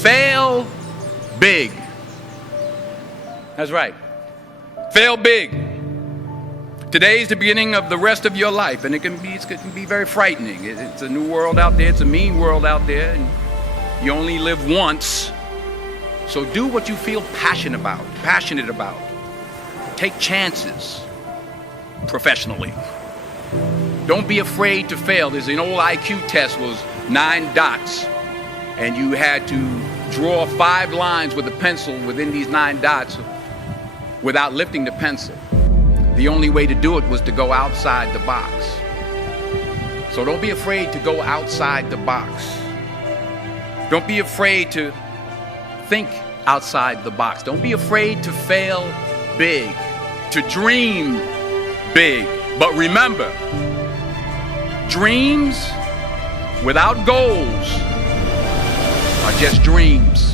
Fail big. That's right. Fail big. Today's the beginning of the rest of your life, and it can be very frightening. It's a new world out there. It's a mean world out there, and you only live once. So do what you feel passionate about. Take chances professionally. Don't be afraid to fail. There's an old IQ test, was 9 dots, and you had to draw 5 lines with a pencil within these 9 dots without lifting the pencil. The only way to do it was to go outside the box. So don't be afraid to go outside the box. Don't be afraid to think outside the box. Don't be afraid to fail big, to dream big. But remember, dreams without goals are just dreams.